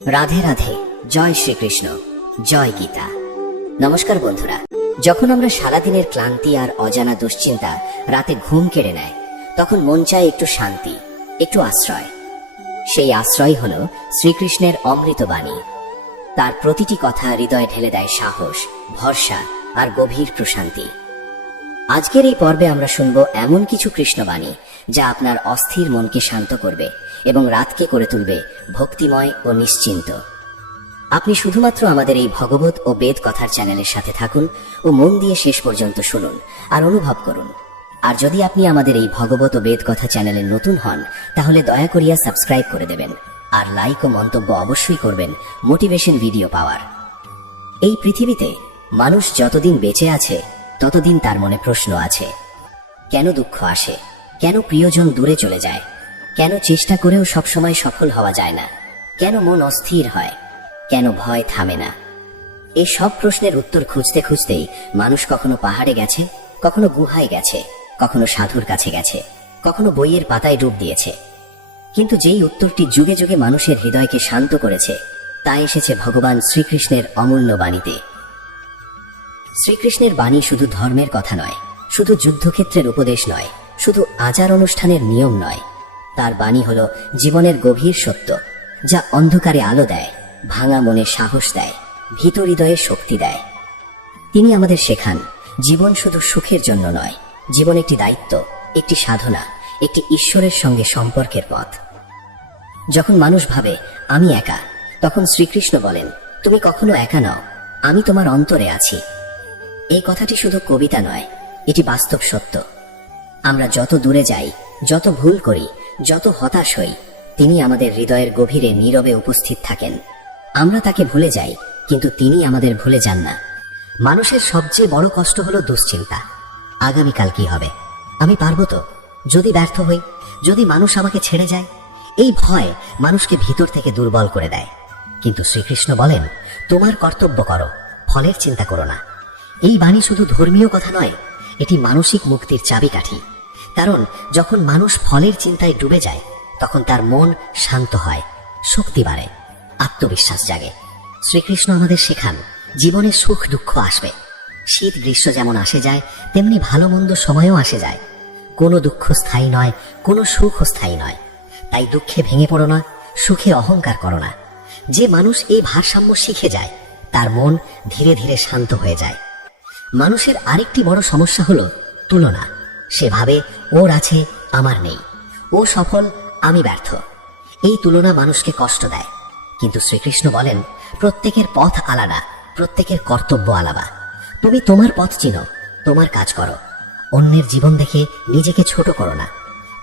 রাধে রাধে। জয় শ্রীকৃষ্ণ, জয় গীতা। নমস্কার বন্ধুরা। যখন আমরা সারাদিনের ক্লান্তি আর অজানা দুশ্চিন্তা রাতে ঘুম কেড়ে নেয়, তখন মন চায় একটু শান্তি, একটু আশ্রয়। সেই আশ্রয় হলো শ্রীকৃষ্ণের অমৃত বাণী। তার প্রতিটি কথা হৃদয়ে ঢেলে দেয় সাহস, ভরসা আর গভীর প্রশান্তি। আজকের এই পর্বে আমরা শুনব এমন কিছু কৃষ্ণবাণী যা আপনার অস্থির মনকে শান্ত করবে এবং রাতকে করে তুলবে ভক্তিময় ও নিশ্চিন্ত। আপনি শুধুমাত্র আমাদের এই ভগবত ও বেদ কথার চ্যানেলের সাথে থাকুন ও মন দিয়ে শেষ পর্যন্ত শুনুন আর অনুভব করুন। আর যদি আপনি আমাদের এই ভগবত ও বেদ কথা চ্যানেলে নতুন হন, তাহলে দয়া করিয়া সাবস্ক্রাইব করে দেবেন আর লাইক ও মন্তব্য অবশ্যই করবেন মোটিভেশন ভিডিও পাওয়ার। এই পৃথিবীতে মানুষ যতদিন বেঁচে আছে ততদিন তার মনে প্রশ্ন আছে। কেন দুঃখ আসে? কেন প্রিয়জন দূরে চলে যায়? কেন চেষ্টা করেও সবসময় সফল হওয়া যায় না? কেন মন অস্থির হয়? কেন ভয় থামে না? এই সব প্রশ্নের উত্তর খুঁজতে খুঁজতেই মানুষ কখনো পাহাড়ে গেছে, কখনো গুহায় গেছে, কখনো সাধুর কাছে গেছে, কখনো বইয়ের পাতায় ডুব দিয়েছে। কিন্তু যেই উত্তরটি যুগে যুগে মানুষের হৃদয়কে শান্ত করেছে, তা এসেছে ভগবান শ্রীকৃষ্ণের অমূল্য বাণীতে। শ্রীকৃষ্ণের বাণী শুধু ধর্মের কথা নয়, শুধু যুদ্ধক্ষেত্রের উপদেশ নয়, শুধু আচার অনুষ্ঠানের নিয়ম নয়। তার বাণী হলো জীবনের গভীর সত্য, যা অন্ধকারে আলো দেয়, ভাঙা মনে সাহস দেয়, ভীত হৃদয়ে শক্তি দেয়। তিনি আমাদের শেখান, জীবন শুধু সুখের জন্য নয়, জীবন একটি দায়িত্ব, একটি সাধনা, একটি ঈশ্বরের সঙ্গে সম্পর্কের পথ। যখন মানুষ ভাবে আমি একা, তখন শ্রীকৃষ্ণ বলেন, তুমি কখনো একা নও, আমি তোমার অন্তরে আছি। এই কথাটি শুধু কবিতা নয়, এটি বাস্তব সত্য। আমরা যত দূরে যাই, যত ভুল করি, যত হতাশ হই, তিনি আমাদের হৃদয়ের গভীরে নীরবে উপস্থিত থাকেন। আমরা তাকে ভুলে যাই, কিন্তু তিনি আমাদের ভুলে যান না। মানুষের সবচেয়ে বড় কষ্ট হলো দুশ্চিন্তা। আগামীকাল কি হবে? আমি পারবো তো? যদি ব্যর্থ হই, যদি মানুষ আমাকে ছেড়ে যায়? এই ভয় মানুষকে ভিতর থেকে দুর্বল করে দেয়। কিন্তু শ্রীকৃষ্ণ বলেন, তোমার কর্তব্য করো, ফলের চিন্তা করো না। এই বাণী শুধু ধর্মীয় কথা নয়, এটি মানসিক মুক্তির চাবিকাঠি। কারণ যখন মানুষ ফলের চিন্তায় ডুবে যায়, তখন তার মন শান্ত হয়, শক্তি বাড়ে, আত্মবিশ্বাস জাগে। শ্রীকৃষ্ণ আমাদের শেখান, জীবনে সুখ দুঃখ আসবে। শীত গ্রীষ্ম যেমন আসে যায়, তেমনি ভালো মন্দ সময়ও আসে যায়। কোনো দুঃখ স্থায়ী নয়, কোনো সুখ স্থায়ী নয়। তাই দুঃখে ভেঙে পড়ো না, সুখে অহংকার করো না। যে মানুষ এই ভারসাম্য শিখে যায়, তার মন ধীরে ধীরে শান্ত হয়ে যায়। মানুষের আরেকটি বড় সমস্যা হলো তুলনা। সে ভাবে ওর আছে, আমার নেই, ও সফল, আমি ব্যর্থ। এই তুলনা মানুষকে কষ্ট দেয়। কিন্তু শ্রীকৃষ্ণ বলেন, প্রত্যেকের পথ আলাদা, প্রত্যেকের কর্তব্য আলাদা। তুমি তোমার পথ চিনো, তোমার কাজ করো। অন্যের জীবন দেখে নিজেকে ছোট করো না,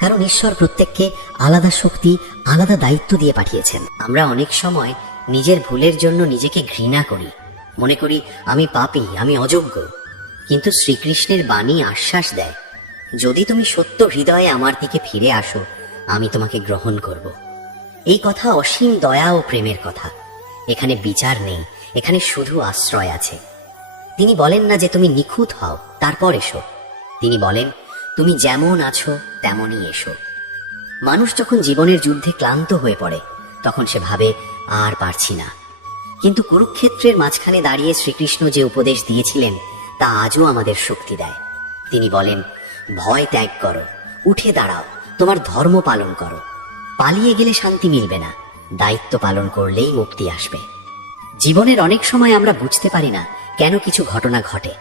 কারণ ঈশ্বর প্রত্যেককে আলাদা শক্তি, আলাদা দায়িত্ব দিয়ে পাঠিয়েছেন। আমরা অনেক সময় নিজের ভুলের জন্য নিজেকে ঘৃণা করি, মনে করি আমি পাপী, আমি অযোগ্য। কিন্তু শ্রীকৃষ্ণের বাণী আশ্বাস দেয়, যদি তুমি সত্য হৃদয়ে আমার দিকে ফিরে আসো, আমি তোমাকে গ্রহণ করব। এই কথা অসীম দয়া ও প্রেমের কথা। এখানে বিচার নেই, এখানে শুধু আশ্রয় আছে। তিনি বলেন না যে তুমি নিখুঁত হও তারপর এসো। তিনি বলেন, তুমি যেমন আছো তেমনই এসো। মানুষ যখন জীবনের যুদ্ধে ক্লান্ত হয়ে পড়ে, তখন সে ভাবে আর পারছি না। কিন্তু কুরুক্ষেত্রের মাঝখানে দাঁড়িয়ে শ্রীকৃষ্ণ যে উপদেশ দিয়েছিলেন, তা আজও আমাদের শক্তি দেয়। তিনি বলেন, ভয় ত্যাগ করো, উঠে দাঁড়াও, তোমার ধর্ম পালন করো। পালিয়ে গেলে শান্তি মিলবে না, দায়িত্ব পালন করলেই মুক্তি আসবে। জীবনের অনেক সময় আমরা বুঝতে পারি না কেন কিছু ঘটনা ঘটে,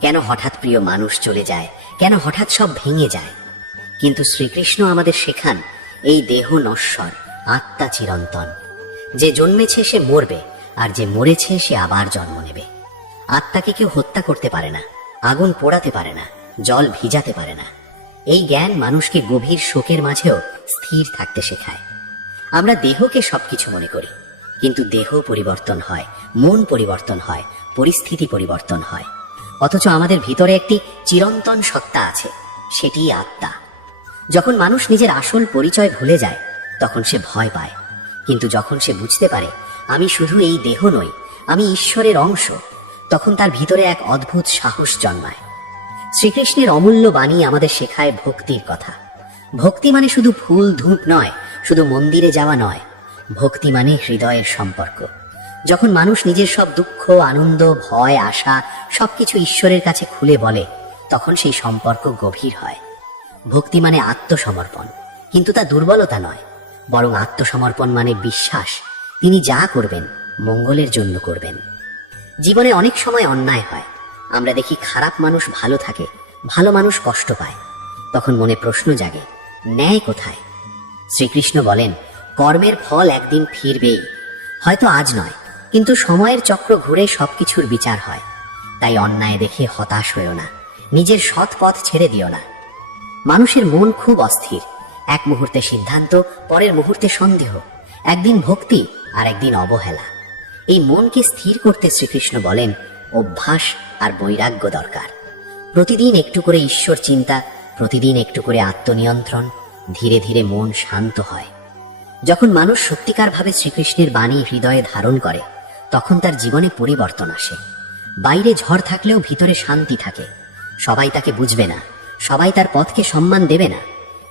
কেন হঠাৎ প্রিয় মানুষ চলে যায়, কেন হঠাৎ সব ভেঙে যায়। কিন্তু শ্রীকৃষ্ণ আমাদের শেখান, এই দেহ নশ্বর, আত্মা চিরন্তন। যে জন্মেছে সে মরবে, আর যে মরেছে সে আবার জন্ম নেবে। আত্মাকে কেউ হত্যা করতে পারে না, আগুন পোড়াতে পারে না, জল ভিজাতে পারে না। এই জ্ঞান মানুষকে গভীর শোকের মাঝেও স্থির থাকতে শেখায়। আমরা দেহকে সবকিছু মনে করি, কিন্তু দেহ পরিবর্তন হয়, মন পরিবর্তন হয়, পরিস্থিতি পরিবর্তন হয়। অথচ আমাদের ভিতরে একটি চিরন্তন সত্তা আছে, সেটিই আত্মা। যখন মানুষ নিজের আসল পরিচয় ভুলে যায়, তখন সে ভয় পায়। কিন্তু যখন সে বুঝতে পারে আমি শুধু এই দেহ নই, আমি ঈশ্বরের অংশ, তখন তার ভিতরে এক অদ্ভুত সাহস জন্মায়। শ্রীকৃষ্ণের অমূল্য বাণী আমাদের শেখায় ভক্তির কথা। ভক্তি মানে শুধু ফুল ধূপ নয়, শুধু মন্দিরে যাওয়া নয়। ভক্তি মানে হৃদয়ের সম্পর্ক। যখন মানুষ নিজের সব দুঃখ, আনন্দ, ভয়, আশা সবকিছু ঈশ্বরের কাছে খুলে বলে, তখন সেই সম্পর্ক গভীর হয়। ভক্তি মানে আত্মসমর্পণ, কিন্তু তা দুর্বলতা নয়, বরং আত্মসমর্পণ মানে বিশ্বাস তিনি যা করবেন মঙ্গলের জন্য করবেন। জীবনে অনেক সময় অন্যায় হয়। আমরা দেখি খারাপ মানুষ ভালো থাকে, ভালো মানুষ কষ্ট পায়। তখন মনে প্রশ্ন জাগে, ন্যায় কোথায়? শ্রীকৃষ্ণ বলেন, কর্মের ফল একদিন ফিরবেই, হয়তো আজ নয়, কিন্তু সময়ের চক্র ঘুরে সবকিছুর বিচার হয়। তাই অন্যায় দেখে হতাশ হইও না, নিজের সৎ পথ ছেড়ে দিও না। মানুষের মন খুব অস্থির, এক মুহূর্তে সিদ্ধান্ত, পরের মুহূর্তে সন্দেহ, একদিন ভক্তি আর একদিন অবহেলা। এই মনকে স্থির করতে শ্রীকৃষ্ণ বলেন, অভ্যাস আর বৈরাগ্য দরকার। প্রতিদিন একটু করে ঈশ্বর চিন্তা, প্রতিদিন একটু করে আত্মনিয়ন্ত্রণ, ধীরে ধীরে মন শান্ত হয়। যখন মানুষ সত্যিকার ভাবে শ্রীকৃষ্ণের বাণী হৃদয়ে ধারণ করে, তখন তার জীবনে পরিবর্তন আসে। বাইরে ঝড় থাকলেও ভিতরে শান্তি থাকে। সবাই তাকে বুঝবে না, সবাই তার পথকে সম্মান দেবে না,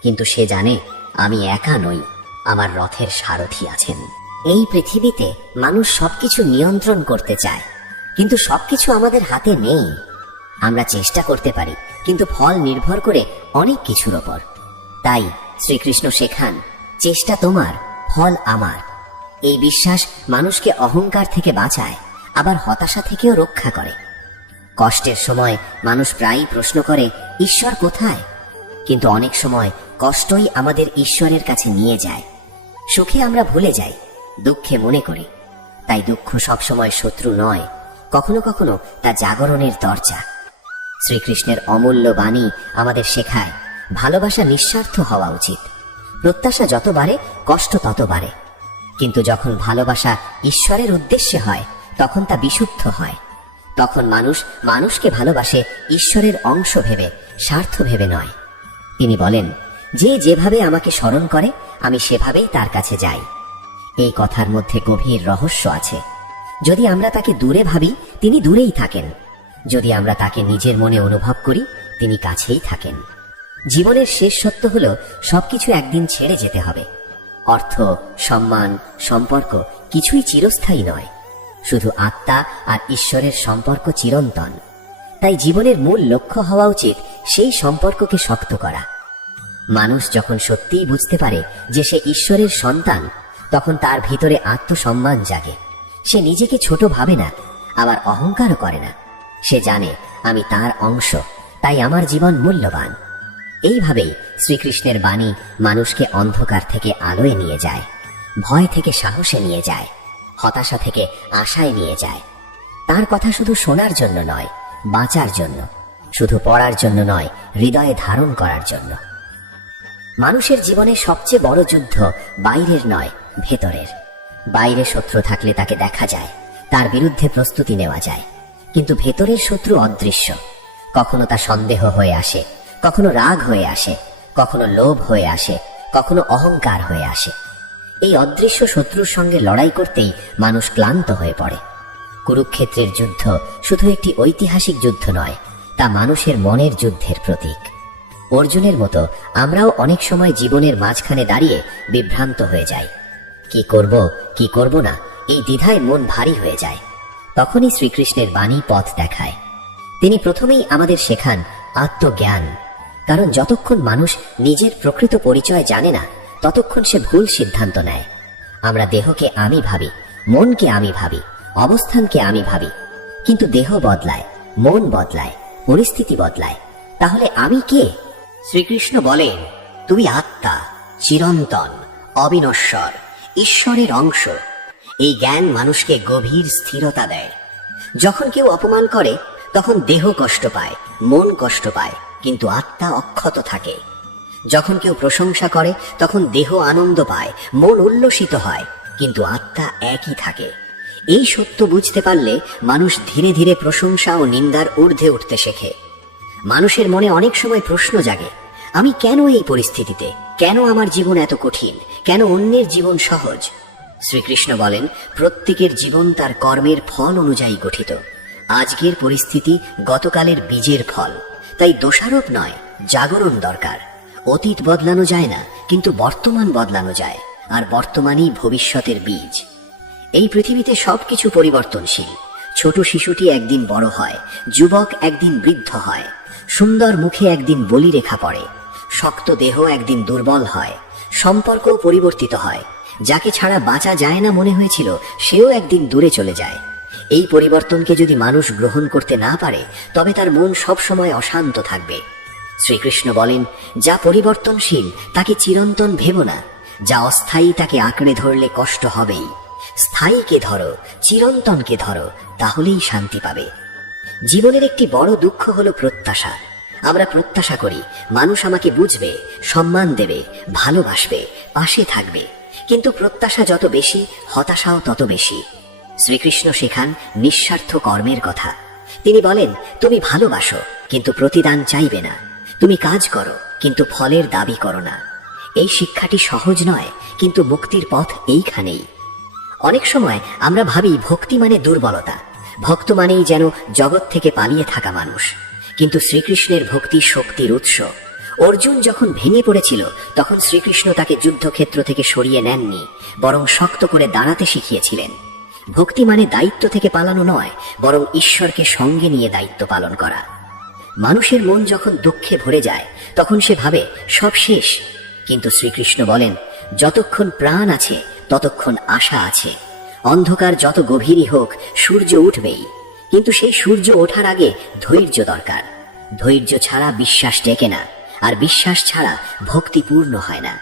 কিন্তু সে জানে, আমি একা নই, আমার রথের সারথি আছেন। এই পৃথিবীতে মানুষ সবকিছু নিয়ন্ত্রণ করতে চায়, কিন্তু সবকিছু আমাদের হাতে নেই। আমরা চেষ্টা করতে পারি, কিন্তু ফল নির্ভর করে অনেক কিছুর ওপর। তাই শ্রীকৃষ্ণ শেখান, চেষ্টা তোমার, ফল আমার। এই বিশ্বাস মানুষকে অহংকার থেকে বাঁচায়, আবার হতাশা থেকেও রক্ষা করে। কষ্টের সময় মানুষ প্রায়ই প্রশ্ন করে, ঈশ্বর কোথায়? কিন্তু অনেক সময় কষ্টই আমাদের ঈশ্বরের কাছে নিয়ে যায়। সুখে আমরা ভুলে যাই, দুঃখে মনে করি। তাই দুঃখ সবসময় শত্রু নয়, কখনো কখনো তা জাগরণের দরজা। শ্রীকৃষ্ণের অমূল্য বাণী আমাদের শেখায়, ভালোবাসা নিঃস্বার্থ হওয়া উচিত। প্রত্যাশা যত বাড়ে, কষ্ট তত বাড়ে। কিন্তু যখন ভালোবাসা ঈশ্বরের উদ্দেশ্যে হয়, তখন তা বিশুদ্ধ হয়। তখন মানুষ মানুষকে ভালোবাসে ঈশ্বরের অংশ ভেবে, স্বার্থ ভেবে নয়। তিনি বলেন, যে যেভাবে আমাকে স্মরণ করে, আমি সেভাবেই তার কাছে যাই। এই কথার মধ্যে গভীর রহস্য আছে। যদি আমরা তাকে দূরে ভাবি, তিনি দূরেই থাকেন। যদি আমরা তাকে নিজের মনে অনুভব করি, তিনি কাছেই থাকেন। জীবনের শেষ সত্য হল, সবকিছু একদিন ছেড়ে যেতে হবে। অর্থ, সম্মান, সম্পর্ক কিছুই চিরস্থায়ী নয়। শুধু আত্মা আর ঈশ্বরের সম্পর্ক চিরন্তন। তাই জীবনের মূল লক্ষ্য হওয়া উচিত সেই সম্পর্ককে শক্ত করা। মানুষ যখন সত্যিই বুঝতে পারে যে সে ঈশ্বরের সন্তান, তখন তার ভিতরে আত্মসম্মান জাগে। সে নিজেকে ছোট ভাবে না, আবার অহংকারও করে না। সে জানে, আমি তার অংশ, তাই আমার জীবন মূল্যবান। এইভাবেই শ্রীকৃষ্ণের বাণী মানুষকে অন্ধকার থেকে আলোয় নিয়ে যায়, ভয় থেকে সাহসে নিয়ে যায়, হতাশা থেকে আশায় নিয়ে যায়। তার কথা শুধু শোনার জন্য নয়, বাঁচার জন্য। শুধু পড়ার জন্য নয়, হৃদয়ে ধারণ করার জন্য। মানুষের জীবনে সবচেয়ে বড় যুদ্ধ বাইরের নয়, ভেতরের। বাইরে শত্রু থাকলে তাকে দেখা যায়, তার বিরুদ্ধে প্রস্তুতি নেওয়া যায়। কিন্তু ভেতরের শত্রু অদৃশ্য। কখনো তা সন্দেহ হয়ে আসে, কখনো রাগ হয়ে আসে, কখনো লোভ হয়ে আসে, কখনো অহংকার হয়ে আসে। এই অদৃশ্য শত্রুর সঙ্গে লড়াই করতেই মানুষ ক্লান্ত হয়ে পড়ে। কুরুক্ষেত্রের যুদ্ধ শুধু একটি ঐতিহাসিক যুদ্ধ নয়, তা মানুষের মনের যুদ্ধের প্রতীক। অর্জুনের মতো আমরাও অনেক সময় জীবনের মাঝখানে দাঁড়িয়ে বিভ্রান্ত হয়ে যাই। কি করব, কি করব না, এই দ্বিধায় মন ভারী হয়ে যায়। তখনই শ্রীকৃষ্ণের বাণী পথ দেখায়। তিনি প্রথমেই আমাদের শেখান আত্মজ্ঞান। কারণ যতক্ষণ মানুষ নিজের প্রকৃত পরিচয় জানে না, ততক্ষণ সে ভুল সিদ্ধান্ত নেয়। আমরা দেহকে আমি ভাবি, মনকে আমি ভাবি, অবস্থানকে আমি ভাবি। কিন্তু দেহ বদলায়, মন বদলায়, পরিস্থিতি বদলায়। তাহলে আমি কে? শ্রীকৃষ্ণ বলেন, তুমি আত্মা, চিরন্তন, অবিনশ্বর, ঈশ্বরের অংশ। এই জ্ঞান মানুষকে গভীর স্থিরতা দেয়। যখন কেউ অপমান করে, তখন দেহ কষ্ট পায়, মন কষ্ট পায়, কিন্তু আত্মা অক্ষত থাকে। যখন কেউ প্রশংসা করে, তখন দেহ আনন্দ পায়, মন উল্লসিত হয়, কিন্তু আত্মা একই থাকে। এই সত্য বুঝতে পারলে মানুষ ধীরে ধীরে প্রশংসা ও নিন্দার ঊর্ধ্বে উঠতে শেখে। মানুষের মনে অনেক সময় প্রশ্ন জাগে, আমি কেন এই পরিস্থিতিতে? কেন আমার জীবন এত কঠিন? কেন অন্যের জীবন সহজ? শ্রীকৃষ্ণ বলেন, প্রত্যেকের জীবন তার কর্মের ফল অনুযায়ী গঠিত। আজকের পরিস্থিতি গতকালের বীজের ফল। তাই দোষারোপ নয়, জাগরণ দরকার। অতীত বদলানো যায় না, কিন্তু বর্তমান বদলানো যায়। আর বর্তমানই ভবিষ্যতের বীজ। এই পৃথিবীতে সবকিছু পরিবর্তনশীল। ছোট শিশুটি একদিন বড় হয়, যুবক একদিন বৃদ্ধ হয়, সুন্দর মুখে একদিন বলিরেখা পড়ে, শক্ত দেহ একদিন দুর্বল হয়, সম্পর্ক পরিবর্তিত হয়। যাকে ছাড়া বাঁচা যায় না মনে হয়েছিল, সেও একদিন দূরে চলে যায়। এই পরিবর্তনকে যদি মানুষ গ্রহণ করতে না পারে, তবে তার মন সবসময় অশান্ত থাকবে। শ্রীকৃষ্ণ বলেন, যা পরিবর্তনশীল তাকে চিরন্তন ভেবো না, যা অস্থায়ী তাকে আঁকড়ে ধরলে কষ্ট হবেই। স্থায়ীকে ধরো, চিরন্তনকে ধরো, তাহলেই শান্তি পাবে। জীবনের একটি বড় দুঃখ হলো প্রত্যাশা। আমরা প্রত্যাশা করি মানুষ আমাকে বুঝবে, সম্মান দেবে, ভালোবাসবে, পাশে থাকবে। কিন্তু প্রত্যাশা যত বেশি, হতাশাও তত বেশি। শ্রীকৃষ্ণ শেখান নিঃস্বার্থ কর্মের কথা। তিনি বলেন, তুমি ভালোবাসো কিন্তু প্রতিদান চাইবে না, তুমি কাজ করো কিন্তু ফলের দাবি করো না। এই শিক্ষাটি সহজ নয়, কিন্তু মুক্তির পথ এইখানেই। অনেক সময় আমরা ভাবি ভক্তি মানে দুর্বলতা, ভক্ত মানেই যেন জগৎ থেকে পালিয়ে থাকা মানুষ। কিন্তু শ্রীকৃষ্ণের ভক্তি শক্তির উৎস। অর্জুন যখন ভেঙে পড়েছিল, তখন শ্রীকৃষ্ণ তাকে যুদ্ধক্ষেত্র থেকে সরিয়ে নেননি, বরং শক্ত করে দাঁড়াতে শিখিয়েছিলেন। ভক্তি মানে দায়িত্ব থেকে পালানো নয়, বরং ঈশ্বরকে সঙ্গে নিয়ে দায়িত্ব পালন করা। মানুষের মন যখন দুঃখে ভরে যায়, তখন সে ভাবে সব শেষ। কিন্তু শ্রীকৃষ্ণ বলেন, যতক্ষণ প্রাণ আছে ততক্ষণ আশা আছে। অন্ধকার যত গভীরই হোক, সূর্য উঠবেই। কিন্তু সেই সূর্য ওঠার আগে ধৈর্য দরকার। ধৈর্য ছাড়া বিশ্বাস টেকে না, আর বিশ্বাস ছাড়া ভক্তি পূর্ণ হয় না।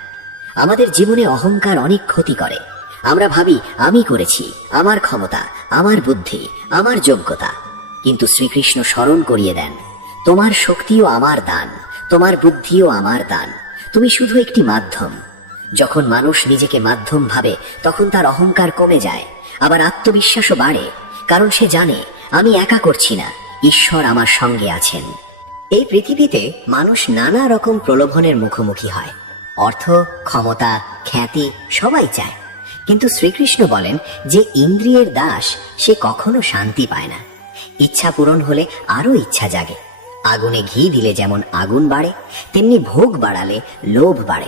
আমাদের জীবনে অহংকার অনেক ক্ষতি করে। আমরা ভাবি আমি করেছি, আমার ক্ষমতা, আমার বুদ্ধি, আমার যোগ্যতা। কিন্তু শ্রীকৃষ্ণ স্মরণ করিয়ে দেন, তোমার শক্তিও আমার দান, তোমার বুদ্ধিও আমার দান। তুমি শুধু একটি মাধ্যম। যখন মানুষ নিজেকে মাধ্যম ভাবে, তখন তার অহংকার কমে যায়, আবার আত্মবিশ্বাসও বাড়ে। কারণ সে জানে, আমি একা করছি না, ঈশ্বর আমার সঙ্গে আছেন। এই পৃথিবীতে মানুষ নানা রকম প্রলোভনের মুখোমুখি হয়। অর্থ, ক্ষমতা, খ্যাতি সবাই চায়। কিন্তু শ্রীকৃষ্ণ বলেন, যে ইন্দ্রিয়ের দাস সে কখনো শান্তি পায় না। ইচ্ছা পূরণ হলে আরো ইচ্ছা জাগে। আগুনে ঘি দিলে যেমন আগুন বাড়ে, তেমনি ভোগ বাড়ালে লোভ বাড়ে।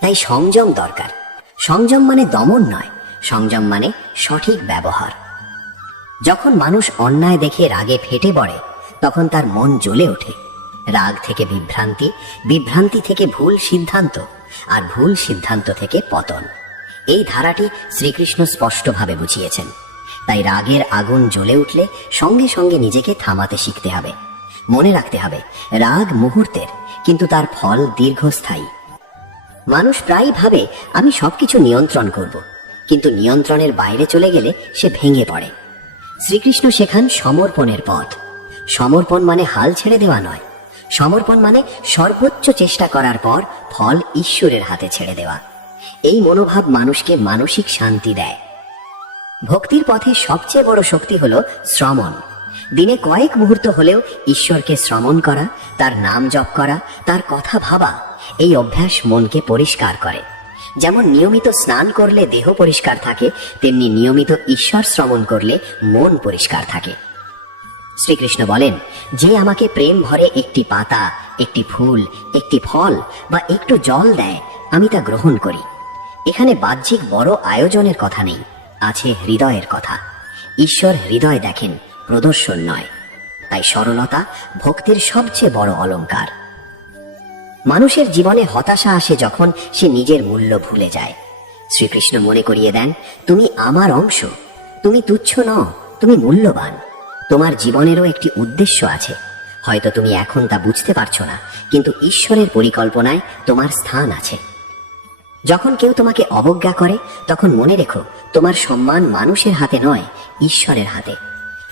তাই সংযম দরকার। সংযম মানে দমন নয়, সংযম মানে সঠিক ব্যবহার। যখন মানুষ অন্যায় দেখে রাগে ফেটে পড়ে, তখন তার মন জ্বলে ওঠে। রাগ থেকে বিভ্রান্তি, বিভ্রান্তি থেকে ভুল সিদ্ধান্ত, আর ভুল সিদ্ধান্ত থেকে পতন। এই ধারাটি শ্রীকৃষ্ণ স্পষ্টভাবে বুঝিয়েছেন। তাই রাগের আগুন জ্বলে উঠলে সঙ্গে সঙ্গে নিজেকে থামাতে শিখতে হবে। মনে রাখতে হবে, রাগ মুহূর্তের, কিন্তু তার ফল দীর্ঘস্থায়ী। মানুষ প্রায় ভাবে আমি সবকিছু নিয়ন্ত্রণ করব, কিন্তু নিয়ন্ত্রণের বাইরে চলে গেলে সে ভেঙে পড়ে। শ্রীকৃষ্ণ শেখান সমর্পণের পথ। সমর্পণ মানে হাল ছেড়ে দেওয়া নয়, সমর্পণ মানে সর্বোচ্চ চেষ্টা করার পর ফল ঈশ্বরের হাতে ছেড়ে দেওয়া। এই মনোভাব মানুষকে মানসিক শান্তি দেয়। ভক্তির পথে সবচেয়ে বড় শক্তি হলো শ্রমণ। দিনে কয়েক মুহূর্ত হলেও ঈশ্বরকে শ্রমণ করা, তার নাম জপ করা, তার কথা ভাবা, এই অভ্যাস মনকে পরিষ্কার করে। যেমন নিয়মিত স্নান করলে দেহ পরিষ্কার থাকে, তেমনি নিয়মিত ঈশ্বর শ্রমণ করলে মন পরিষ্কার থাকে। শ্রীকৃষ্ণ বলেন, যে আমাকে প্রেম ভরে একটি পাতা, একটি ফুল, একটি ফল বা একটু জল দেয়, আমি তা গ্রহণ করি। এখানে বাহ্যিক বড় আয়োজনের কথা নেই, আছে হৃদয়ের কথা। ঈশ্বর হৃদয় দেখেন, প্রদর্শন নয়। তাই সরলতা ভক্তির সবচেয়ে বড় অলংকার। মানুষের জীবনে হতাশা আসে যখন সে নিজের মূল্য ভুলে যায়। শ্রীকৃষ্ণ মনে করিয়ে দেন, তুমি আমার অংশ, তুমি তুচ্ছ নও, তুমি মূল্যবান। তোমার জীবনেরও একটি উদ্দেশ্য আছে। হয়তো তুমি এখন তা বুঝতে পারছো না, কিন্তু ঈশ্বরের পরিকল্পনায় তোমার স্থান আছে। যখন কেউ তোমাকে অবজ্ঞা করে, তখন মনে রেখো, তোমার সম্মান মানুষের হাতে নয়, ঈশ্বরের হাতে।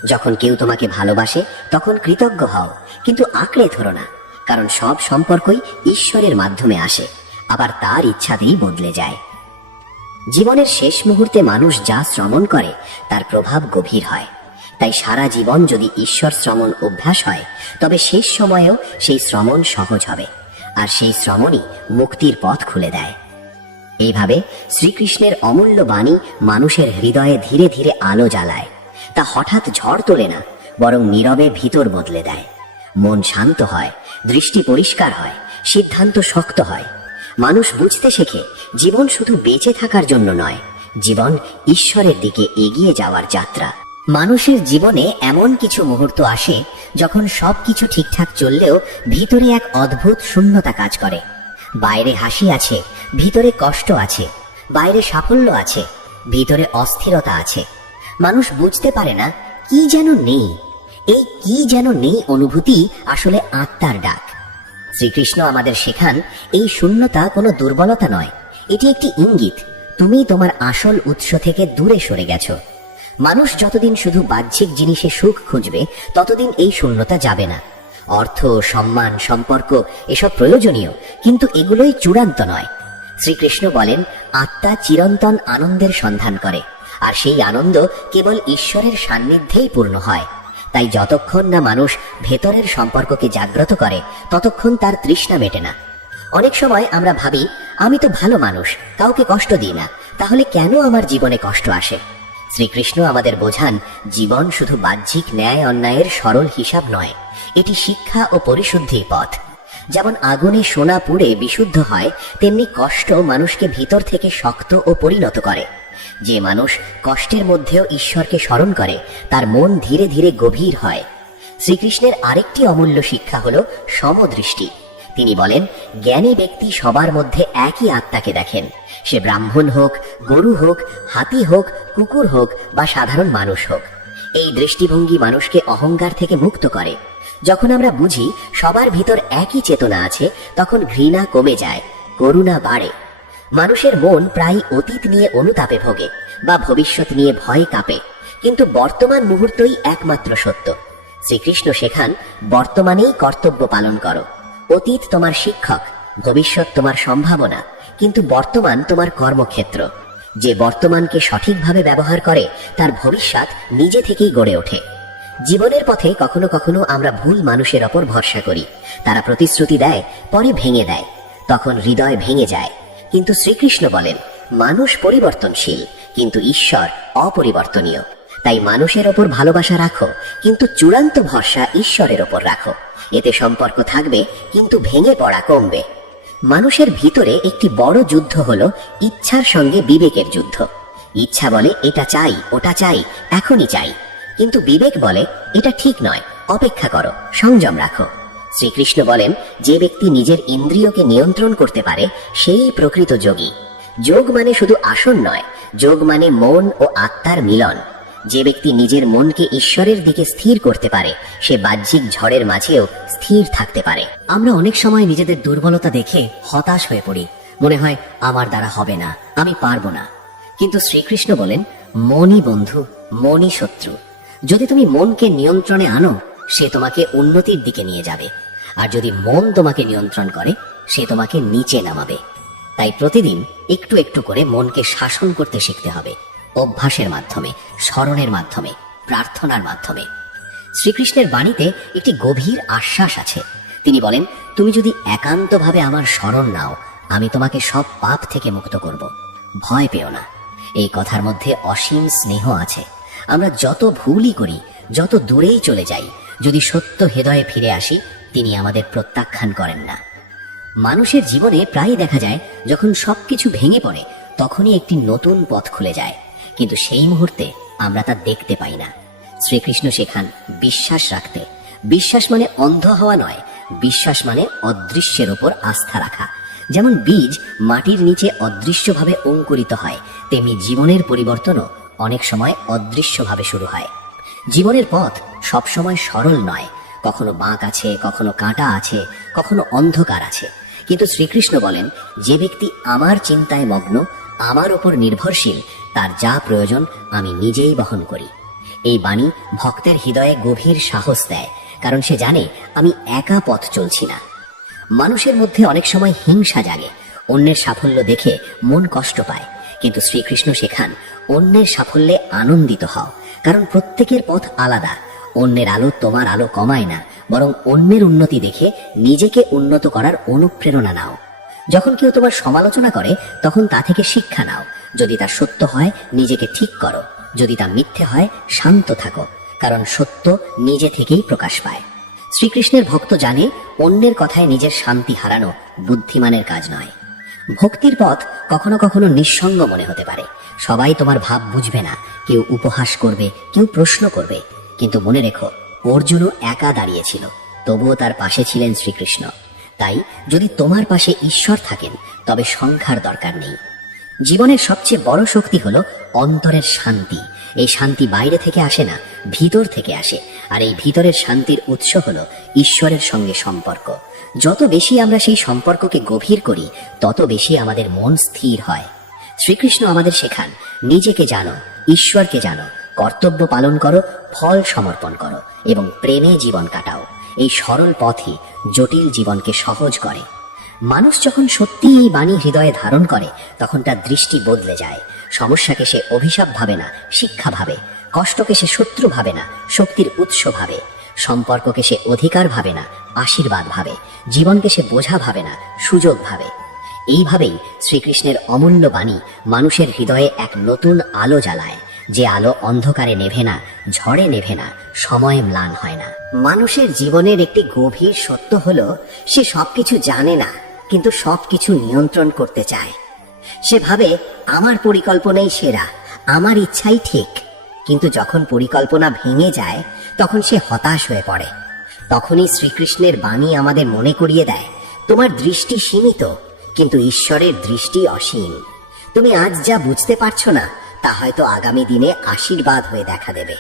যখন কেউ তোমাকে ভালোবাসে, তখন কৃতজ্ঞ হও, কিন্তু আঁকড়ে ধরো না। কারণ সব সম্পর্কই ঈশ্বরের মাধ্যমে আসে, আবার তার ইচ্ছাতেই বদলে যায়। জীবনের শেষ মুহূর্তে মানুষ যা শ্রমণ করে, তার প্রভাব গভীর হয়। তাই সারা জীবন যদি ঈশ্বর শ্রমণ অভ্যাস হয়, তবে শেষ সময়েও সেই শ্রমণ সহজ হবে, আর সেই শ্রমণই মুক্তির পথ খুলে দেয়। এইভাবে শ্রীকৃষ্ণের অমূল্য বাণী মানুষের হৃদয়ে ধীরে ধীরে আলো জ্বালায়। তা হঠাৎ ঝড় তোলে না, বরং নীরবে ভিতর বদলে দেয়। মন শান্ত হয়, দৃষ্টি পরিষ্কার হয়, সিদ্ধান্ত শক্ত হয়। মানুষ বুঝতে শেখে জীবন শুধু বেঁচে থাকার জন্য নয়, জীবন ঈশ্বরের দিকে এগিয়ে যাওয়ার যাত্রা। মানুষের জীবনে এমন কিছু মুহূর্ত আসে যখন সবকিছু ঠিকঠাক চললেও ভিতরে এক অদ্ভুত শূন্যতা কাজ করে। বাইরে হাসি আছে, ভিতরে কষ্ট আছে। বাইরে সাফল্য আছে, ভিতরে অস্থিরতা আছে। মানুষ বুঝতে পারে না কি যেন নেই। এই কি যেন নেই অনুভূতি আসলে আত্মার ডাক। শ্রীকৃষ্ণ আমাদের শেখান এই শূন্যতা কোনো দুর্বলতা নয়, এটি একটি ইঙ্গিত তুমি তোমার আসল উৎস থেকে দূরে সরে গেছো। মানুষ যতদিন শুধু বাহ্যিক জিনিসে সুখ খুঁজবে ততদিন এই শূন্যতা যাবে না। অর্থ, সম্মান, সম্পর্ক এসব প্রয়োজনীয়, কিন্তু এগুলোই চূড়ান্ত নয়। শ্রীকৃষ্ণ বলেন আত্মা চিরন্তন আনন্দের সন্ধান করে, আর সেই আনন্দ কেবল ঈশ্বরের সান্নিধ্যেই পূর্ণ হয়। তাই যতক্ষণ না মানুষ ভেতরের সম্পর্ককে জাগ্রত করে ততক্ষণ তার তৃষ্ণা মেটে না। অনেক সময় আমরা ভাবি আমি তো ভালো মানুষ, কাউকে কষ্ট দিই না, তাহলে কেন আমার জীবনে কষ্ট আসে? শ্রীকৃষ্ণ আমাদের বোঝান জীবন শুধু বাহ্যিক ন্যায় অন্যায়ের সরল হিসাব নয়, এটি শিক্ষা ও পরিশুদ্ধির পথ। যেমন আগুনে সোনা পুড়ে বিশুদ্ধ হয়, তেমনি কষ্ট মানুষকে ভিতর থেকে শক্ত ও পরিণত করে। যে মানুষ কষ্টের মধ্যেও ঈশ্বরকে স্মরণ করে তার মন ধীরে ধীরে গভীর হয়। শ্রীকৃষ্ণের আরেকটি অমূল্য শিক্ষা হলো সমদৃষ্টি। তিনি বলেন জ্ঞানী ব্যক্তি সবার মধ্যে একই আত্মাকে দেখেন, সে ব্রাহ্মণ হোক, গরু হোক, হাতি হোক, কুকুর হোক বা সাধারণ মানুষ হোক। এই দৃষ্টিভঙ্গি মানুষকে অহংকার থেকে মুক্ত করে। যখন আমরা বুঝি সবার ভিতর একই চেতনা আছে, তখন ঘৃণা কমে যায়, করুণা বাড়ে। মানুষের মন প্রায় অতীত নিয়ে অনুতাপে ভোগে বা ভবিষ্যৎ নিয়ে ভয় কাঁপে, কিন্তু বর্তমান মুহূর্তই একমাত্র সত্য। শ্রীকৃষ্ণ শেখান বর্তমানেই কর্তব্য পালন করো। অতীত তোমার শিক্ষক, ভবিষ্যৎ তোমার সম্ভাবনা, কিন্তু বর্তমান তোমার কর্মক্ষেত্র। যে বর্তমানকে সঠিকভাবে ব্যবহার করে তার ভবিষ্যৎ নিজে থেকেই গড়ে ওঠে। জীবনের পথে কখনো কখনো আমরা ভুল মানুষের ওপর ভরসা করি। তারা প্রতিশ্রুতি দেয়, পরে ভেঙে দেয়, তখন হৃদয় ভেঙে যায়। কিন্তু শ্রীকৃষ্ণ বলেন মানুষ পরিবর্তনশীল, কিন্তু ঈশ্বর অপরিবর্তনীয়। তাই মানুষের ওপর ভালোবাসা রাখো, কিন্তু চূড়ান্ত ভরসা ঈশ্বরের ওপর রাখো। এতে সম্পর্ক থাকবে, কিন্তু ভেঙে পড়া কমবে। মানুষের ভিতরে একটি বড় যুদ্ধ হলো ইচ্ছার সঙ্গে বিবেকের যুদ্ধ। ইচ্ছা বলে এটা চাই, ওটা চাই, এখনই চাই, কিন্তু বিবেক বলে এটা ঠিক নয়, অপেক্ষা করো, সংযম রাখো। শ্রীকৃষ্ণ বলেন যে ব্যক্তি নিজের ইন্দ্রিয়কে নিয়ন্ত্রণ করতে পারে সেই প্রকৃত যোগী। যোগ মানে শুধু আসন নয়, যোগ মানে মন ও আত্মার মিলন। যে ব্যক্তি নিজের মনকে ঈশ্বরের দিকে স্থির করতে পারে সে বাহ্যিক ঝড়ের মাঝেও স্থির থাকতে পারে। আমরা অনেক সময় নিজেদের দুর্বলতা দেখে হতাশ হয়ে পড়ি, মনে হয় আমার দ্বারা হবে না, আমি পারবো না। কিন্তু শ্রীকৃষ্ণ বলেন মনই বন্ধু, মনই শত্রু। যদি তুমি মনকে নিয়ন্ত্রণে আনো সে তোমাকে উন্নতির দিকে নিয়ে যাবে, আর যদি মন তোমাকে নিয়ন্ত্রণ করে সে তোমাকে নিচে নামাবে। তাই প্রতিদিন একটু একটু করে মনকে শাসন করতে শিখতে হবে, অভ্যাসের মাধ্যমে, স্মরণের মাধ্যমে, প্রার্থনার মাধ্যমে। শ্রীকৃষ্ণের বাণীতে একটি গভীর আশ্বাস আছে। তিনি বলেন তুমি যদি একান্তভাবে আমার শরণ নাও আমি তোমাকে সব পাপ থেকে মুক্ত করব, ভয় পেও না। এই কথার মধ্যে অসীম স্নেহ আছে। আমরা যত ভুলই করি, যত দূরেই চলে যাই, যদি সত্য হৃদয়ে ফিরে আসি তিনি আমাদের প্রত্যাখ্যান করেন না। মানুষের জীবনে প্রায় দেখা যায় যখন সবকিছু ভেঙে পড়ে তখনই একটি নতুন পথ খুলে যায়, কিন্তু সেই মুহূর্তে আমরা তা দেখতে পাই না। শ্রীকৃষ্ণ শেখান বিশ্বাস রাখতে। বিশ্বাস মানে অন্ধ হওয়া নয়, বিশ্বাস মানে অদৃশ্যের উপর আস্থা রাখা। যেমন বীজ মাটির নিচে অদৃশ্যভাবে অঙ্কুরিত হয়, তেমনি জীবনের পরিবর্তনও অনেক সময় অদৃশ্যভাবে শুরু হয়। জীবনের পথ সবসময় সরল নয়, কখনো বাঁক আছে, কখনো কাঁটা আছে, কখনো অন্ধকার আছে। কিন্তু শ্রীকৃষ্ণ বলেন যে ব্যক্তি আমার চিন্তায় মগ্ন, আমার ওপর নির্ভরশীল, তার যা প্রয়োজন আমি নিজেই বহন করি। এই বাণী ভক্তের হৃদয়ে গভীর সাহস দেয়, কারণ সে জানে আমি একা পথ চলছি না। মানুষের মধ্যে অনেক সময় হিংসা জাগে, অন্যের সাফল্য দেখে মন কষ্ট পায়, কিন্তু শ্রীকৃষ্ণ শেখান অন্যের সাফল্যে আনন্দিত হও, কারণ প্রত্যেকের পথ আলাদা। অন্যের আলো তোমার আলো কমায় না, বরং অন্যের উন্নতি দেখে নিজেকে উন্নত করার অনুপ্রেরণা নাও। যখন কেউ তোমার সমালোচনা করে তখন তা থেকে শিক্ষা নাও। যদি তা সত্য হয় নিজেকে ঠিক করো, যদি তা মিথ্যে হয় শান্ত থাকো, কারণ সত্য নিজে থেকেই প্রকাশ পায়। শ্রীকৃষ্ণের ভক্ত জানে অন্যের কথায় নিজের শান্তি হারানো বুদ্ধিমানের কাজ নয়। ভক্তির পথ কখনো কখনো নিঃসঙ্গ মনে হতে পারে। সবাই তোমার ভাব বুঝবে না, কেউ উপহাস করবে, কেউ প্রশ্ন করবে। কিন্তু মনে রেখো, অর্জুনও একা দাঁড়িয়েছিল, তবুও তার পাশে ছিলেন শ্রীকৃষ্ণ। তাই যদি তোমার পাশে ঈশ্বর থাকেন, তবে সংখ্যার দরকার নেই। জীবনের সবচেয়ে বড় শক্তি হলো অন্তরের শান্তি। এই শান্তি বাইরে থেকে আসে না, ভিতর থেকে আসে। আর এই ভিতরের শান্তির উৎস হলো ঈশ্বরের সঙ্গে সম্পর্ক। যত বেশি আমরা সেই সম্পর্ককে গভীর করি, তত বেশি আমাদের মন স্থির হয়। শ্রীকৃষ্ণ আমাদের শেখান, নিজেকে জানো, ঈশ্বরকে জানো, কর্তব্য পালন করো, ফল সমর্পণ করো এবং প্রেমে জীবন কাটাও। এই সরল পথই জটিল জীবনকে সহজ করে। মানুষ যখন সত্যি এই বাণী হৃদয়ে ধারণ করে, তখন তার দৃষ্টি বদলে যায়। সমস্যাকে সে অভিশাপ ভাবে না, শিক্ষা ভাবে। কষ্টকে সে শত্রু ভাবে না, শক্তির উৎস ভাবে। সম্পর্ককে সে অধিকার ভাবে না, আশীর্বাদ ভাবে। জীবনকে সে বোঝা ভাবে না, সুযোগ ভাবে। এইভাবেই শ্রীকৃষ্ণের অমূল্য বাণী মানুষের হৃদয়ে এক নতুন আলো জ্বালায়, যে আলো অন্ধকারে নেভে না, ঝড়ে নেভে না, সময়ে ম্লান হয় না। মানুষের জীবনের একটি গভীর সত্য হলো, সে সবকিছু জানে না, কিন্তু সবকিছু নিয়ন্ত্রণ করতে চায়। সে ভাবে আমার পরিকল্পনাই সেরা, আমার ইচ্ছাই ঠিক। কিন্তু যখন পরিকল্পনা ভেঙে যায়, তখন সে হতাশ হয়ে পড়ে। তখনই শ্রীকৃষ্ণের বাণী আমাদের মনে করিয়ে দেয়, তোমার দৃষ্টি সীমিত, কিন্তু ঈশ্বরের দৃষ্টি অসীম। তুমি আজ যা বুঝতে পারছো না, তা হয়তো আগামী দিনে আশীর্বাদ হয়ে দেখা দেবে।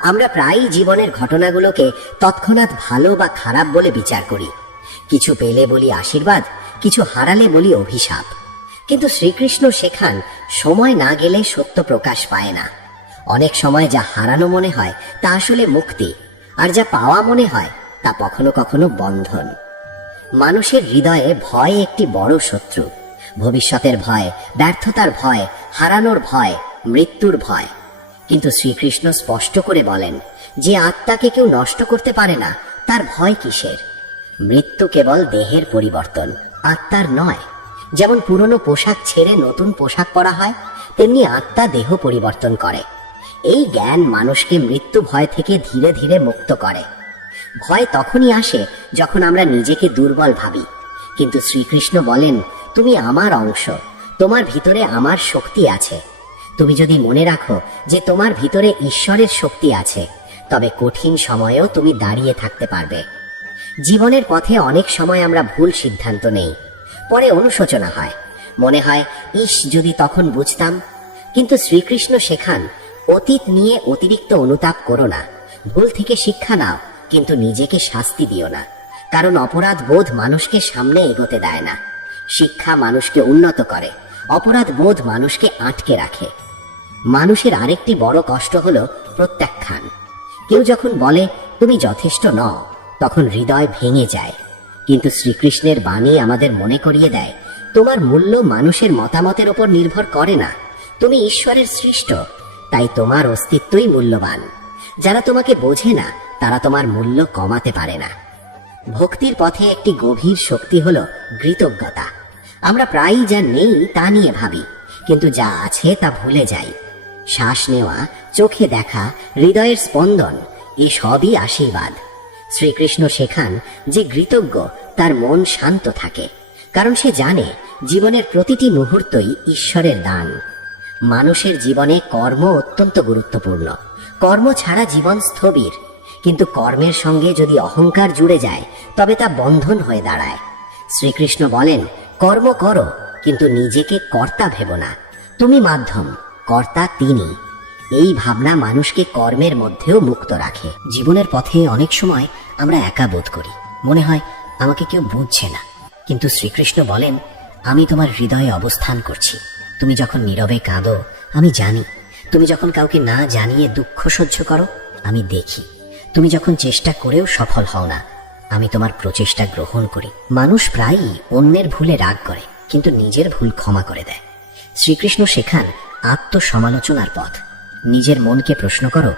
আমরা প্রায়ই জীবনের ঘটনাগুলোকে তৎক্ষণাৎ ভালো বা খারাপ বলে বিচার করি। কিছু পেলে বলি আশীর্বাদ, কিছু হারালে বলি অভিশাপ। কিন্তু শ্রীকৃষ্ণ শেখান, সময় না গেলে সত্য প্রকাশ পায় না। অনেক সময় যা হারানো মনে হয় তা আসলে মুক্তি, আর যা পাওয়া মনে হয় তা কখনো কখনো বন্ধন। মানুষের হৃদয়ে ভয় একটি বড় শত্রু। ভবিষ্যতের ভয়, ব্যর্থতার ভয়, হারানোর ভয়, মৃত্যুর ভয়। কিন্তু শ্রীকৃষ্ণ স্পষ্ট করে বলেন, যে আত্মাকে কেউ নষ্ট করতে পারে না, তার ভয় কিসের? মৃত্যু কেবল দেহের পরিবর্তন, আত্মার নয়। যেমন পুরনো পোশাক ছেড়ে নতুন পোশাক পরা হয়, তেমনি আত্মা দেহ পরিবর্তন করে। এই জ্ঞান মানুষকে মৃত্যু ভয় থেকে ধীরে ধীরে মুক্ত করে। ভয় তখনই আসে যখন আমরা নিজেকে দুর্বল ভাবি। কিন্তু শ্রীকৃষ্ণ বলেন, তুমি আমার অংশ, তোমার ভিতরে আমার শক্তি আছে। তুমি যদি মনে রাখো যে তোমার ভিতরে ঈশ্বরের শক্তি আছে, তবে কঠিন সময়েও তুমি দাঁড়িয়ে থাকতে পারবে। জীবনের পথে অনেক সময় আমরা ভুল সিদ্ধান্ত নেই, পরে অনুশোচনা হয়, মনে হয় ইস যদি তখন বুঝতাম। কিন্তু শ্রীকৃষ্ণ শেখান, অতীত নিয়ে অতিরিক্ত অনুতাপ করো না। ভুল থেকে শিক্ষা নাও, কিন্তু নিজেকে শাস্তি দিও না। কারণ অপরাধ বোধ মানুষকে সামনে এগোতে দেয় না। শিক্ষা মানুষকে উন্নত করে, অপরাধ বোধ মানুষকে আটকে রাখে। মানুষের আরেকটি বড় কষ্ট হলো প্রত্যাখ্যান। কেউ যখন বলে তুমি যথেষ্ট নও, তখন হৃদয় ভেঙে যায়। কিন্তু শ্রীকৃষ্ণের বাণী আমাদের মনে করিয়ে দেয়, তোমার মূল্য মানুষের মতামতের উপর নির্ভর করে না। তুমি ঈশ্বরের সৃষ্ট, তাই তোমার অস্তিত্বই মূল্যবান। যারা তোমাকে বোঝে না, তারা তোমার মূল্য কমাতে পারে না। ভক্তির পথে একটি গভীর শক্তি হলো কৃতজ্ঞতা। আমরা প্রায়ই যা নেই তা নিয়ে ভাবি, কিন্তু যা আছে তা ভুলে যাই। শ্বাস নেওয়া, চোখে দেখা, হৃদয়ের স্পন্দন, এ সবই আশীর্বাদ। শ্রীকৃষ্ণ শেখান যে কৃতজ্ঞ তার মন শান্ত থাকে, কারণ সে জানে জীবনের প্রতিটি মুহূর্তই ঈশ্বরের দান। মানুষের জীবনে কর্ম অত্যন্ত গুরুত্বপূর্ণ। কর্ম ছাড়া জীবন স্থবির, কিন্তু কর্মের সঙ্গে যদি অহংকার জুড়ে যায়, তবে তা বন্ধন হয়ে দাঁড়ায়। শ্রীকৃষ্ণ বলেন, কর্ম করো, কিন্তু নিজেকে কর্তা ভেবো না। তুমি মাধ্যম, কর্তা তিনি। এই ভাবনা মানুষকে কর্মের মধ্যেও মুক্ত রাখে। জীবনের পথে অনেক সময় আমরা একা বোধ করি, মনে হয় আমাকে কেউ বুঝছে না। কিন্তু শ্রীকৃষ্ণ বলেন, আমি তোমার হৃদয়ে অবস্থান করছি। তুমি যখন নীরবে কাঁদো, আমি জানি। তুমি যখন কাউকে না জানিয়ে দুঃখ সহ্য করো, আমি দেখি। তুমি যখন চেষ্টা করেও সফল হও না, আমি তোমার প্রচেষ্টা গ্রহণ করি। মানুষ প্রায়ই অন্যের ভুলে রাগ করে, কিন্তু নিজের ভুল ক্ষমা করে দেয়। শ্রীকৃষ্ণ শেখান আত্মসমালোচনার পথ। নিজের মনকে প্রশ্ন করো,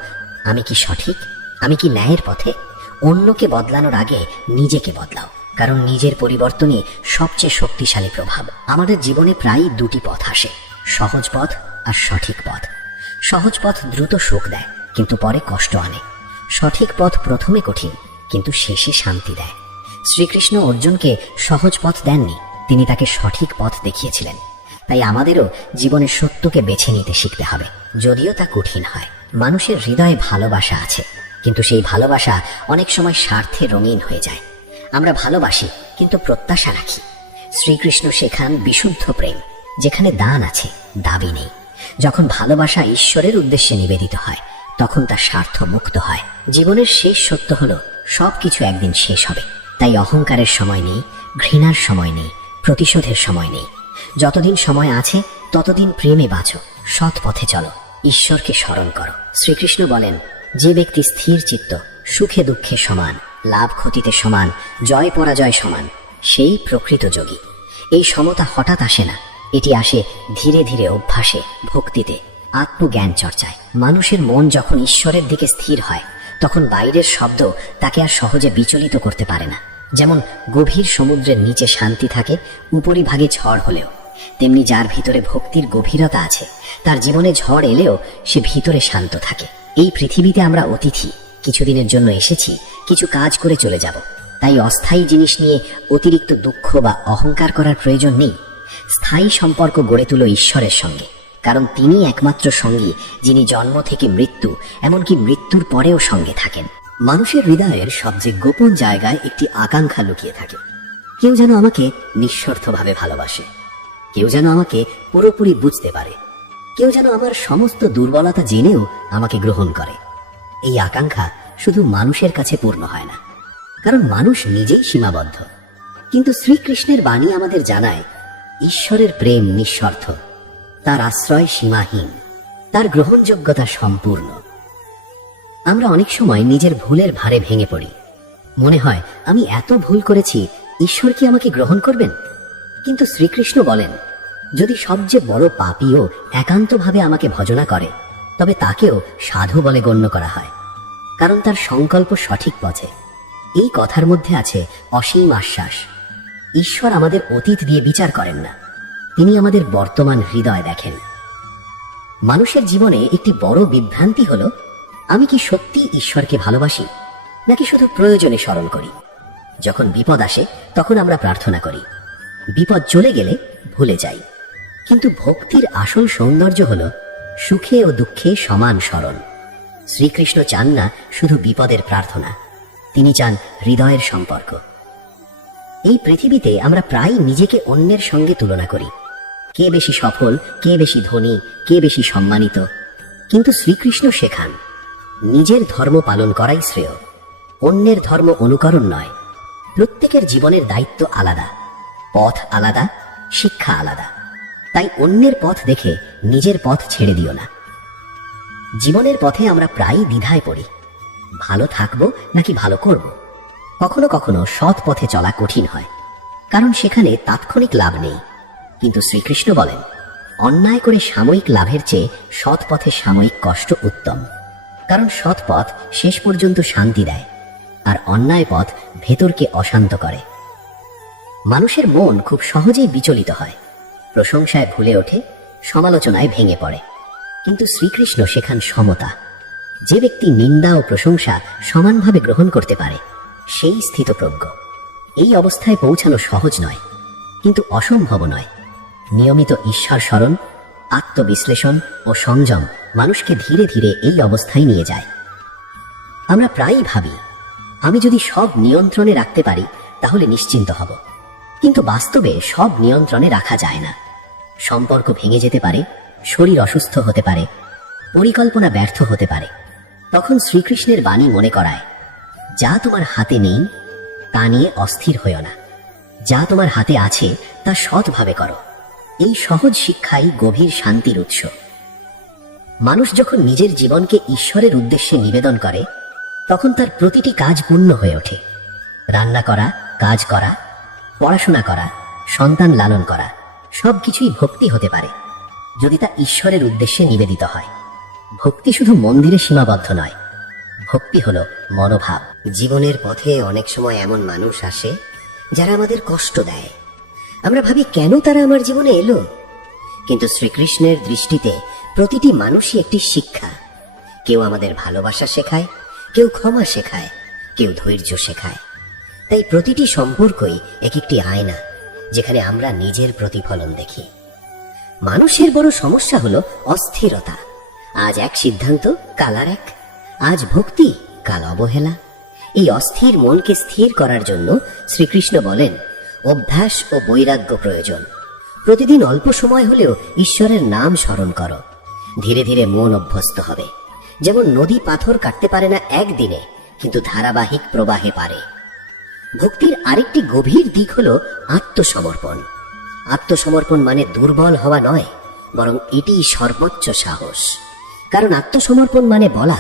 আমি কি সঠিক? আমি কি ন্যায়ের পথে? অন্যকে বদলানোর আগে নিজেকে বদলাও, কারণ নিজের পরিবর্তনই সবচেয়ে শক্তিশালী প্রভাব। আমাদের জীবনে প্রায়ই দুটি পথ আসে, সহজ পথ আর সঠিক পথ। সহজ পথ দ্রুত সুখ দেয়, কিন্তু পরে কষ্ট আনে। সঠিক পথ প্রথমে কঠিন, কিন্তু শেষে শান্তি দেয়। শ্রীকৃষ্ণ অর্জুনকে সহজ পথ দেননি, তিনি তাকে সঠিক পথ দেখিয়েছিলেন। তাই আমাদেরও জীবনের সত্যকে বেছে নিতে শিখতে হবে, যদিও তা কঠিন হয়। মানুষের হৃদয়ে ভালোবাসা আছে, কিন্তু সেই ভালোবাসা অনেক সময় স্বার্থে রঙিন হয়ে যায়। আমরা ভালোবাসি কিন্তু প্রত্যাশা রাখি। শ্রীকৃষ্ণ শেখান বিশুদ্ধ প্রেম, যেখানে দান আছে, দাবি নেই। যখন ভালোবাসা ঈশ্বরের উদ্দেশ্যে নিবেদিত হয়, তখন তা স্বার্থ মুক্ত হয়। জীবনের শেষ সত্য হলো সবকিছু একদিন শেষ হবে। তাই অহংকারের সময় নেই, ঘৃণার সময় নেই, প্রতিশোধের সময় নেই। যতদিন সময় আছে ততদিন প্রেমে বাঁচো, সৎ পথে চলো, ঈশ্বরকে স্মরণ করো। শ্রীকৃষ্ণ বলেন, যে ব্যক্তি স্থির চিত্ত, সুখে দুঃখে সমান, লাভ ক্ষতিতে সমান, জয় পরাজয় সমান, সেই প্রকৃত যোগী। এই সমতা হঠাৎ আসে না, এটি আসে ধীরে ধীরে অভ্যাসে, ভক্তিতে, আত্মজ্ঞান চর্চায়। মানুষের মন যখন ঈশ্বরের দিকে স্থির হয়, তখন বাইরের শব্দ তাকে আর সহজে বিচলিত করতে পারে না। যেমন গভীর সমুদ্রের নিচে শান্তি থাকে উপরিভাগে ঝড় হলেও, তেমনি যার ভিতরে ভক্তির গভীরতা আছে, তার জীবনে ঝড় এলেও সে ভিতরে শান্ত থাকে। এই পৃথিবীতে আমরা অতিথি, কিছুদিনের জন্য এসেছি, কিছু কাজ করে চলে যাব। তাই অস্থায়ী জিনিস নিয়ে অতিরিক্ত দুঃখ বা অহংকার করার প্রয়োজন নেই। স্থায়ী সম্পর্ক গড়ে তুলো ঈশ্বরের সঙ্গে, কারণ তিনি একমাত্র সঙ্গী যিনি জন্ম থেকে মৃত্যু, এমনকি মৃত্যুর পরেও সঙ্গে থাকেন। মানুষের হৃদয়ের সবচেয়ে গোপন জায়গায় একটি আকাঙ্ক্ষা লুকিয়ে থাকে। কেউ যেন আমাকে নিঃস্বার্থভাবে ভালোবাসে, কেউ যেন আমাকে পুরোপুরি বুঝতে পারে, কেউ যেন আমার সমস্ত দুর্বলতা জেনেও আমাকে গ্রহণ করে। এই আকাঙ্ক্ষা শুধু মানুষের কাছে পূর্ণ হয় না, কারণ মানুষ নিজেই সীমাবদ্ধ। কিন্তু শ্রীকৃষ্ণের বাণী আমাদের জানায়, ঈশ্বরের প্রেম নিঃস্বার্থ, তার আশ্রয় সীমাহীন, তার গ্রহণযোগ্যতা সম্পূর্ণ। আমরা অনেক সময় নিজের ভুলের ভারে ভেঙে পড়ি। মনে হয়, আমি এত ভুল করেছি, ঈশ্বর কি আমাকে গ্রহণ করবেন? কিন্তু শ্রীকৃষ্ণ বলেন, যদি সবচেয়ে বড় পাপীও একান্তভাবে আমাকে ভজনা করে, তবে তাকেও সাধু বলে গণ্য করা হয়, কারণ তার সংকল্প সঠিক পথে। এই কথার মধ্যে আছে অসীম আশ্বাস। ঈশ্বর আমাদের অতীত দিয়ে বিচার করেন না, তিনি আমাদের বর্তমান হৃদয় দেখেন। মানুষের জীবনে একটি বড় বিভ্রান্তি হলো, আমি কি সত্যি ঈশ্বরকে ভালোবাসি, নাকি শুধু প্রয়োজনে স্মরণ করি? যখন বিপদ আসে তখন আমরা প্রার্থনা করি, বিপদ চলে গেলে ভুলে যাই। কিন্তু ভক্তির আসল সৌন্দর্য হলো সুখে ও দুঃখে সমান স্মরণ। শ্রীকৃষ্ণ চান না শুধু বিপদের প্রার্থনা, তিনি চান হৃদয়ের সম্পর্ক। এই পৃথিবীতে আমরা প্রায় নিজেকে অন্যের সঙ্গে তুলনা করি, কে বেশি সফল, কে বেশি ধনী, কে বেশি সম্মানিত। কিন্তু শ্রীকৃষ্ণ শেখান, নিজের ধর্ম পালন করাই শ্রেয়, অন্যের ধর্ম অনুকরণ নয়। প্রত্যেকের জীবনের দায়িত্ব আলাদা, পথ আলাদা, শিক্ষা আলাদা। তাই অন্যের পথ দেখে নিজের পথ ছেড়ে দিও না। জীবনের পথে আমরা প্রায়ই দ্বিধায় পড়ি, ভালো থাকবো নাকি ভালো করব। কখনো কখনো সৎ পথে চলা কঠিন হয়, কারণ সেখানে তাৎক্ষণিক লাভ নেই। কিন্তু শ্রীকৃষ্ণ বলেন, অন্যায় করে সাময়িক লাভের চেয়ে সৎ পথে সাময়িক কষ্ট উত্তম, কারণ সৎ পথ শেষ পর্যন্ত শান্তি দেয়, আর অন্যায় পথ ভেতরকে অশান্ত করে। মানুষের মন খুব সহজেই বিচলিত হয়, প্রশংসায় ভুলে ওঠে, সমালোচনায় ভেঙে পড়ে। কিন্তু শ্রীকৃষ্ণ শেখান সমতা। যে ব্যক্তি নিন্দা ও প্রশংসা সমানভাবে গ্রহণ করতে পারে, সেই স্থিতপ্রজ্ঞ। এই অবস্থায় পৌঁছানো সহজ নয়, কিন্তু অসম্ভব নয়। নিয়মিত ঈশ্বর স্মরণ, আত্মবিশ্লেষণ ও সংযম মানুষকে ধীরে ধীরে এই অবস্থায় নিয়ে যায়। আমরা প্রায়ই ভাবি, আমি যদি সব নিয়ন্ত্রণে রাখতে পারি তাহলে নিশ্চিন্ত হব। কিন্তু বাস্তবে সব নিয়ন্ত্রণে রাখা যায় না। সম্পর্ক ভেঙে যেতে পারে, শরীর অসুস্থ হতে পারে, পরিকল্পনা ব্যর্থ হতে পারে। তখন শ্রীকৃষ্ণের বাণী মনে করায়, যা তোমার হাতে নেই তা নিয়ে অস্থির হইও না, যা তোমার হাতে আছে তা সৎভাবে করো। এই সহজ শিক্ষাই গভীর শান্তির উৎস। মানুষ যখন নিজের জীবনকে ঈশ্বরের উদ্দেশ্যে নিবেদন করে, তখন তার প্রতিটি কাজ পূর্ণ হয়ে ওঠে। রান্না করা, কাজ করা, পড়াশোনা করা, সন্তান লালন করা, সবকিছুই ভক্তি হতে পারে, যদি তা ঈশ্বরের উদ্দেশ্যে নিবেদিত হয়। ভক্তি শুধু মন্দিরে সীমাবদ্ধ নয়, ভক্তি হলো মনোভাব। জীবনের পথে অনেক সময় এমন মানুষ আসে যারা আমাদের কষ্ট দেয়। আমরা ভাবি, কেন তারা আমার জীবনে এলো? কিন্তু শ্রীকৃষ্ণের দৃষ্টিতে প্রতিটি মানুষই একটি শিক্ষা। কেউ আমাদের ভালোবাসা শেখায়, কেউ ক্ষমা শেখায়, কেউ ধৈর্য শেখায়। তাই প্রতিটি সম্পর্কই এক একটি আয়না, যেখানে আমরা নিজের প্রতিফলন দেখি। মানুষের বড় সমস্যা হলো অস্থিরতা। আজ এক সিদ্ধান্ত, কাল আর এক। আজ ভক্তি, কাল অবহেলা। এই অস্থির মনকে স্থির করার জন্য শ্রীকৃষ্ণ বলেন, অভ্যাস ও বৈরাগ্য প্রয়োজন। প্রতিদিন অল্প সময় হলেও ঈশ্বরের নাম স্মরণ করো। ধীরে ধীরে মন অভ্যস্ত হবে। যেমন নদী পাথর কাটতে পারে না একদিনে, কিন্তু ধারাবাহিক প্রবাহে পারে। ভক্তির আরেকটি গভীর দিক হলো আত্মসমর্পণ। আত্মসমর্পণ মানে দুর্বল হওয়া নয়, বরং এটি সর্বোচ্চ সাহস। কারণ আত্মসমর্পণ মানে বলা,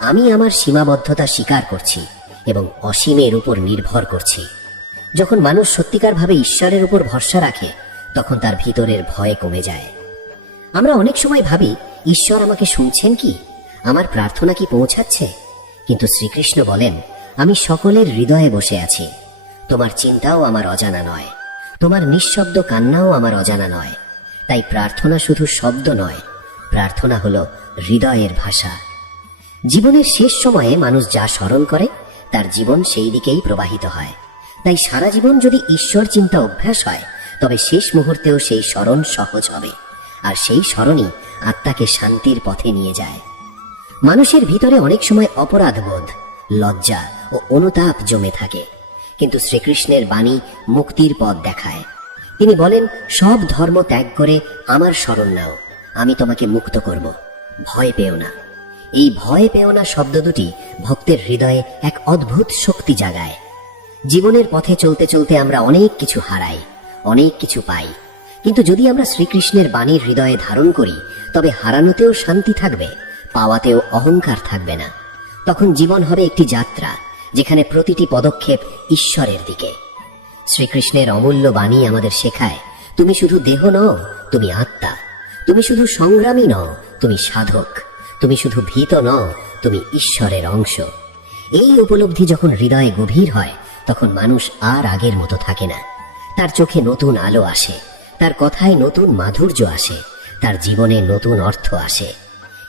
আমি আমার সীমাবদ্ধতা স্বীকার করছি এবং অসীমের উপর নির্ভর করছি। যখন মানুষ সত্যিকার ভাবে ঈশ্বরের উপর ভরসা রাখে, তখন তার ভিতরের ভয় কমে যায়। আমরা অনেক সময় ভাবি, ঈশ্বর আমাকে শুনছেন কি, আমার প্রার্থনা কি পৌঁছাচ্ছে? কিন্তু শ্রীকৃষ্ণ বলেন, আমি সকলের হৃদয়ে বসে আছি। তোমার চিন্তাও আমার অজানা নয়, তোমার নিঃশব্দ কান্নাও আমার অজানা নয়। তাই প্রার্থনা শুধু শব্দ নয়, প্রার্থনা হলো হৃদয়ের ভাষা। জীবনের শেষ সময়ে মানুষ যা স্মরণ করে, তার জীবন সেই দিকেই প্রবাহিত হয়। তাই সারা জীবন যদি ঈশ্বর চিন্তা অভ্যাস হয়, তবে শেষ মুহূর্তেও সেই স্মরণ সহজ হবে। আর সেই স্মরণই আত্মাকে শান্তির পথে নিয়ে যায়। মানুষের ভিতরে অনেক সময় অপরাধবোধ, লজ্জা ও অনুতাপ জমে থাকে, কিন্তু শ্রীকৃষ্ণের বাণী মুক্তির পথ দেখায়। তিনি বলেন, সব ধর্ম ত্যাগ করে আমার শরণ নাও, আমি তোমাকে মুক্ত করব। ভয় পেও না। এই ভয় পেও না শব্দ দুটি ভক্তের হৃদয়ে এক অদ্ভুত শক্তি জাগায়। জীবনের পথে চলতে চলতে আমরা অনেক কিছু হারাই, অনেক কিছু পাই, কিন্তু যদি আমরা শ্রীকৃষ্ণের বাণী হৃদয়ে ধারণ করি, তবে হারানোতেও শান্তি থাকবে, পাওয়াতেও অহংকার থাকবে না। তখন জীবন হবে একটি যাত্রা, যেখানে প্রতিটি পদক্ষেপ ঈশ্বরের দিকে। শ্রীকৃষ্ণের অমূল্য বাণী আমাদের শেখায়, তুমি শুধু দেহ নও, তুমি আত্মা। তুমি শুধু সংগ্রামী নও, তুমি সাধক। তুমি শুধু ভীত নও, তুমি ঈশ্বরের অংশ। এই উপলব্ধি যখন হৃদয়ে গভীর হয়, তখন মানুষ আর আগের মতো থাকে না। তার চোখে নতুন আলো আসে, তার কথায় নতুন মাধুর্য আসে, তার জীবনে নতুন অর্থ আসে।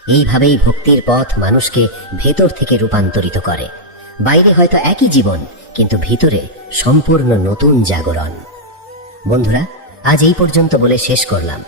এইভাবেই ভক্তির পথ মানুষকে ভেতর থেকে রূপান্তরিত করে। বাইরে হয়তো একই জীবন, কিন্তু ভিতরে সম্পূর্ণ নতুন জাগরণ। বন্ধুরা, আজ এই পর্যন্ত বলে শেষ করলাম।